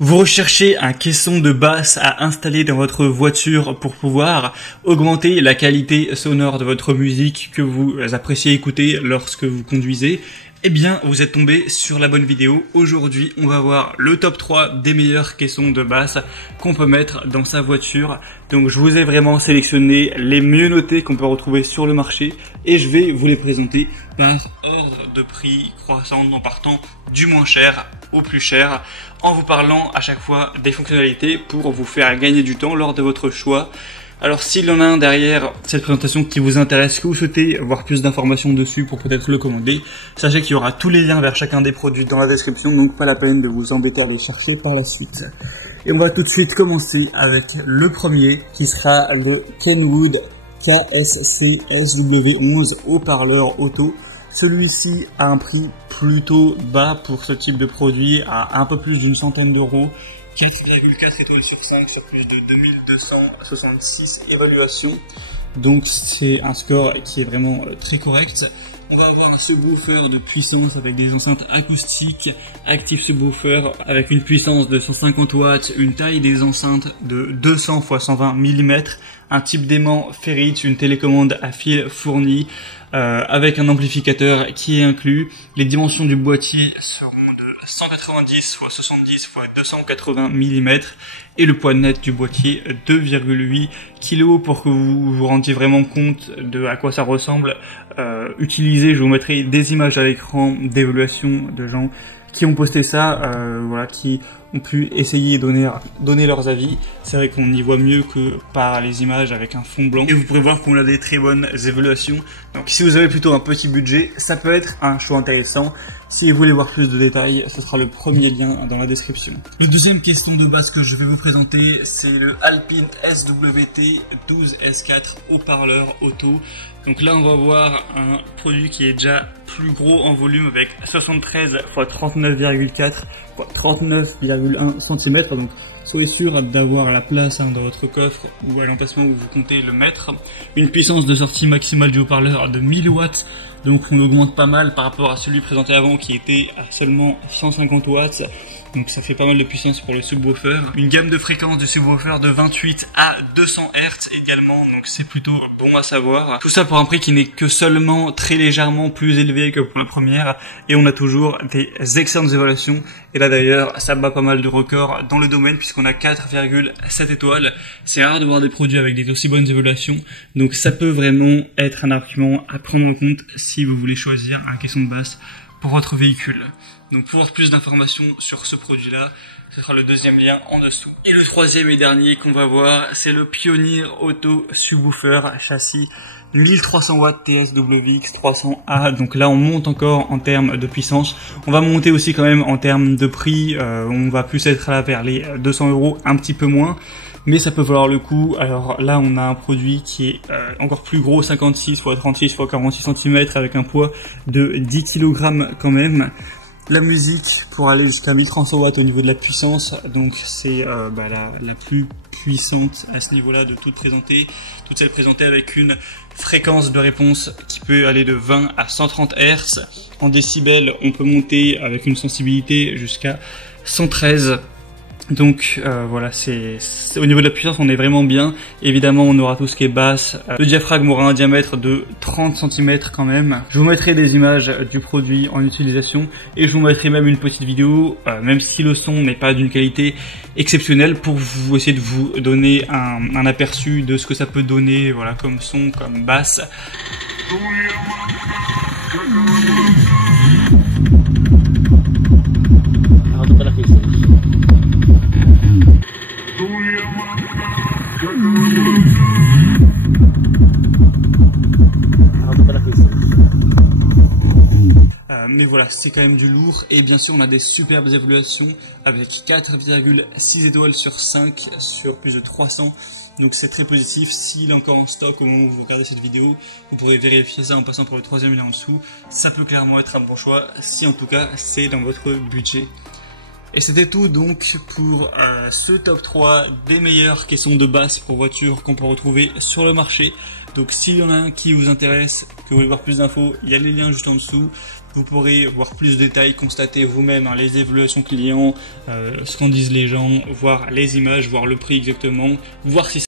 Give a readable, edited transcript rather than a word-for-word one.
Vous recherchez un caisson de basse à installer dans votre voiture pour pouvoir augmenter la qualité sonore de votre musique que vous appréciez écouter lorsque vous conduisez? Eh bien, vous êtes tombé sur la bonne vidéo. Aujourd'hui, on va voir le top 3 des meilleurs caissons de basse qu'on peut mettre dans sa voiture. Donc, je vous ai vraiment sélectionné les mieux notés qu'on peut retrouver sur le marché et je vais vous les présenter par ordre de prix croissant en partant du moins cher au plus cher, en vous parlant à chaque fois des fonctionnalités pour vous faire gagner du temps lors de votre choix. Alors s'il y en a un derrière cette présentation qui vous intéresse, que vous souhaitez voir plus d'informations dessus pour peut-être le commander, sachez qu'il y aura tous les liens vers chacun des produits dans la description, donc pas la peine de vous embêter à les chercher par la suite. Et on va tout de suite commencer avec le premier qui sera le Kenwood KSC SW11 haut-parleur auto. Celui-ci a un prix plutôt bas pour ce type de produit, à un peu plus d'une centaine d'euros. 4,4 étoiles sur 5 sur plus de 2266 évaluations. Donc c'est un score qui est vraiment très correct. On va avoir un subwoofer de puissance avec des enceintes acoustiques, Active Subwoofer avec une puissance de 150 watts, une taille des enceintes de 200 x 120 mm, un type d'aimant ferrite, une télécommande à fil fournie, avec un amplificateur qui est inclus. Les dimensions du boîtier seront de 190 x 70 x 280 mm et le poids net du boîtier 2,8 kg pour que vous vous rendiez vraiment compte de à quoi ça ressemble. Utilisez, je vous mettrai des images à l'écran d'évaluation de gens qui ont posté ça, voilà, qui ont pu essayer de donner leurs avis. C'est vrai qu'on y voit mieux que par les images avec un fond blanc. Et vous pourrez voir qu'on a des très bonnes évaluations. Donc si vous avez plutôt un petit budget, ça peut être un choix intéressant. Si vous voulez voir plus de détails, ce sera le premier lien dans la description. Le deuxième caisson de base que je vais vous présenter, c'est le Alpine SWT 12S4 haut-parleur auto. Donc là, on va voir un produit qui est déjà plus gros en volume avec 73 x 39,4 x 39,1 cm. Donc soyez sûr d'avoir la place dans votre coffre ou à l'emplacement où vous comptez le mettre. Une puissance de sortie maximale du haut-parleur de 1000 watts. Donc on augmente pas mal par rapport à celui présenté avant qui était à seulement 150 watts. Donc ça fait pas mal de puissance pour le subwoofer. Une gamme de fréquences du subwoofer de 28 à 200 Hz également, donc c'est plutôt bon à savoir. Tout ça pour un prix qui n'est que seulement très légèrement plus élevé que pour la première. Et on a toujours des excellentes évaluations. Et là d'ailleurs, ça bat pas mal de records dans le domaine puisqu'on a 4,7 étoiles. C'est rare de voir des produits avec des aussi bonnes évaluations. Donc ça peut vraiment être un argument à prendre en compte si vous voulez choisir un caisson de basse pour votre véhicule. Donc pour avoir plus d'informations sur ce produit-là, ce sera le deuxième lien en dessous. Et le troisième et dernier qu'on va voir, c'est le Pioneer Auto Subwoofer châssis 1300 watts TSWX 300A. Donc là on monte encore en termes de puissance. On va monter aussi quand même en termes de prix. On va plus être là vers les 200 euros, un petit peu moins. Mais ça peut valoir le coup. Alors là, on a un produit qui est encore plus gros, 56 x 36 x 46 cm avec un poids de 10 kg quand même. La musique pour aller jusqu'à 1300 watts au niveau de la puissance, donc c'est la plus puissante à ce niveau-là de toutes celles présentées avec une fréquence de réponse qui peut aller de 20 à 130 Hz. En décibels, on peut monter avec une sensibilité jusqu'à 113. Donc voilà, c'est au niveau de la puissance, on est vraiment bien. Évidemment, on aura tout ce qui est basse. Le diaphragme aura un diamètre de 30 cm quand même. Je vous mettrai des images du produit en utilisation et je vous mettrai même une petite vidéo, même si le son n'est pas d'une qualité exceptionnelle, pour vous essayer de vous donner un aperçu de ce que ça peut donner, voilà, comme son, comme basse. Mais voilà, c'est quand même du lourd. Et bien sûr, on a des superbes évaluations avec 4,6 étoiles sur 5 sur plus de 300. Donc c'est très positif. S'il est encore en stock au moment où vous regardez cette vidéo, vous pourrez vérifier ça en passant pour le troisième lien en dessous. Ça peut clairement être un bon choix, si en tout cas c'est dans votre budget. Et c'était tout donc pour ce top 3 des meilleurs caissons de basse pour voiture qu'on peut retrouver sur le marché. Donc s'il y en a un qui vous intéresse, que vous voulez voir plus d'infos, il y a les liens juste en dessous. vous pourrez voir plus de détails, constater vous-même les évaluations clients, ce qu'en disent les gens, voir les images, voir le prix exactement, voir si